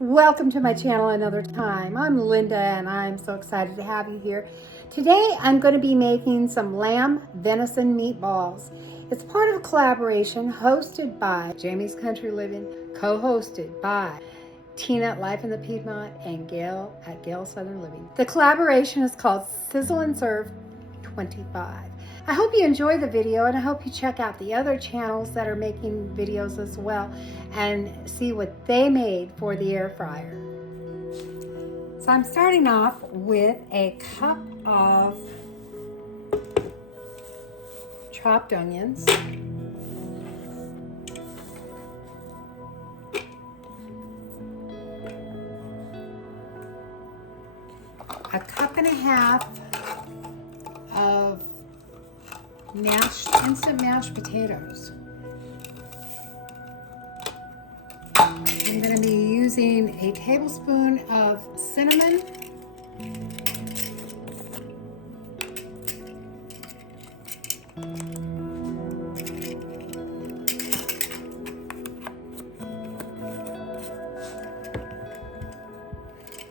Welcome to my channel another time. I'm Linda and I'm so excited to have you here. Today I'm going to be making some lamb venison meatballs. It's part of a collaboration hosted by Jamie's Country Living, co-hosted by Tina at Life in the Piedmont and Gale at Gale Southern Living. The collaboration is called Sizzle and Serve 25. I hope you enjoy the video and I hope you check out the other channels that are making videos as well and see what they made for the air fryer. So I'm starting off with a cup of chopped onions, a cup and a half of instant mashed potatoes. I'm going to be using a tablespoon of cinnamon,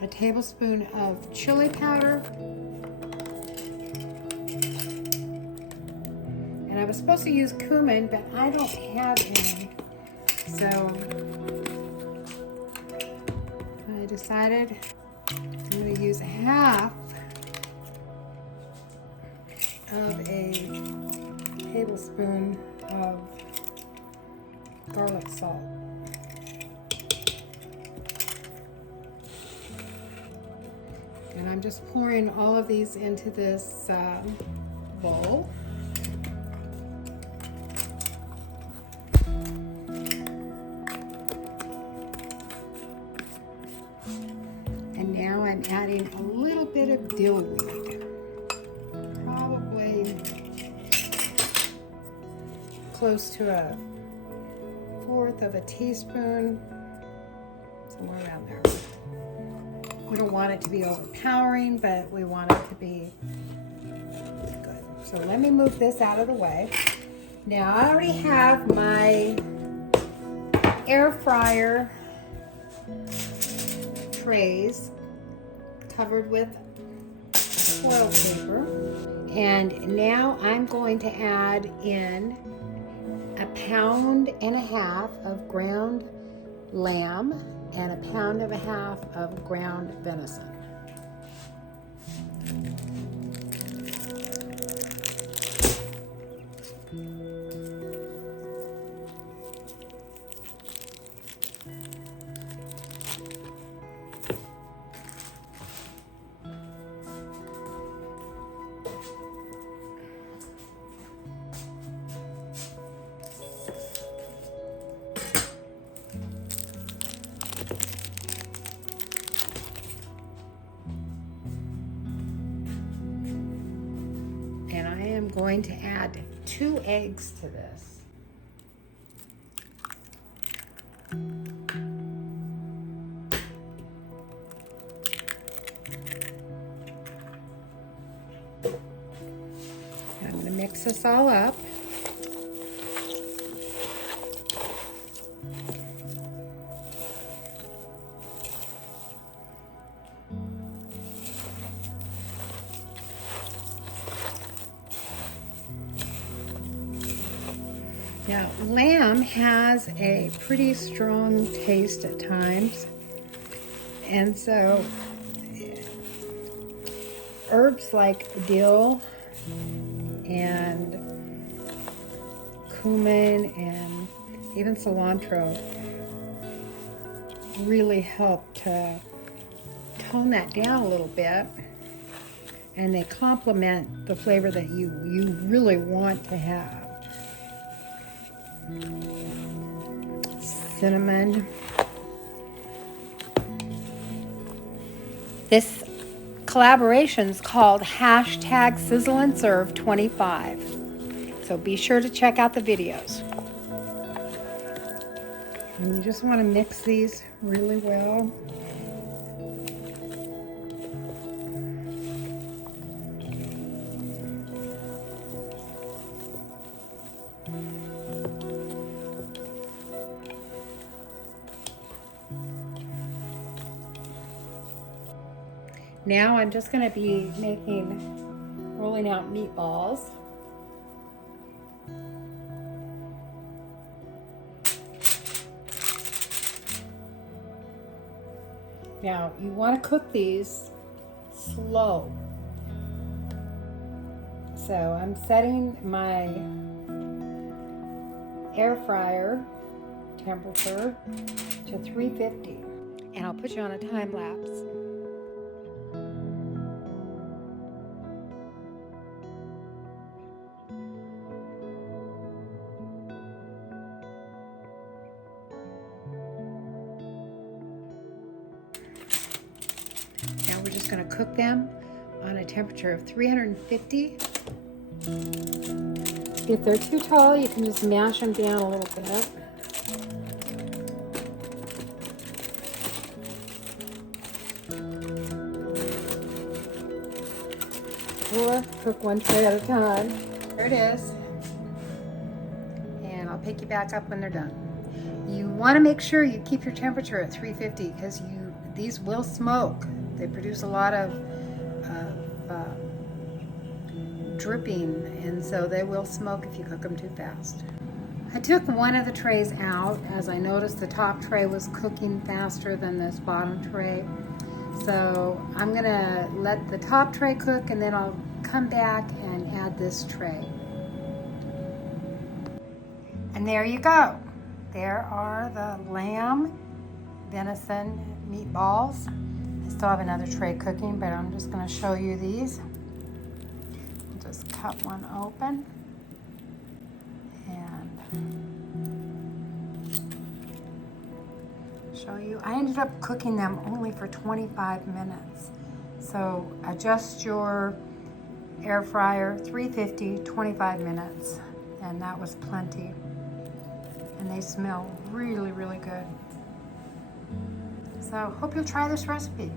a tablespoon of chili powder, and I was supposed to use cumin, but I don't have any, so I decided I'm going to use half of a tablespoon of garlic salt. And I'm just pouring all of these into this bowl. And now I'm adding a little bit of dill weed, probably close to a fourth of a teaspoon, somewhere around there. We don't want it to be overpowering, but we want it to be good. So let me move this out of the way. Now I already have my air fryer trays covered with foil paper. And now I'm going to add in 1.5 pounds of ground lamb and 1.5 pounds of ground venison. And I am going to add 2 eggs to this. I'm going to mix this all up. Now, lamb has a pretty strong taste at times, and so herbs like dill and cumin and even cilantro really help to tone that down a little bit, and they complement the flavor that you really want to have. Cinnamon. This collaboration is called #SizzleandServe25. So be sure to check out the videos. And you just want to mix these really well. Now I'm just going to be rolling out meatballs. Now you want to cook these slow. So I'm setting my air fryer temperature to 350, and I'll put you on a time lapse. Now we're just going to cook them on a temperature of 350. If they're too tall, you can just mash them down a little bit. Or cook one tray at a time. There it is. And I'll pick you back up when they're done. You want to make sure you keep your temperature at 350 because these will smoke. They produce a lot of dripping, and so they will smoke if you cook them too fast. I took one of the trays out as I noticed the top tray was cooking faster than this bottom tray. So I'm going to let the top tray cook, and then I'll come back and add this tray. And there you go. There are the lamb venison meatballs. I still have another tray cooking, but I'm just going to show you these. I'll just cut one open and show you. I ended up cooking them only for 25 minutes. So adjust your air fryer, 350, 25 minutes, and that was plenty. And they smell really, really good. So hope you'll try this recipe.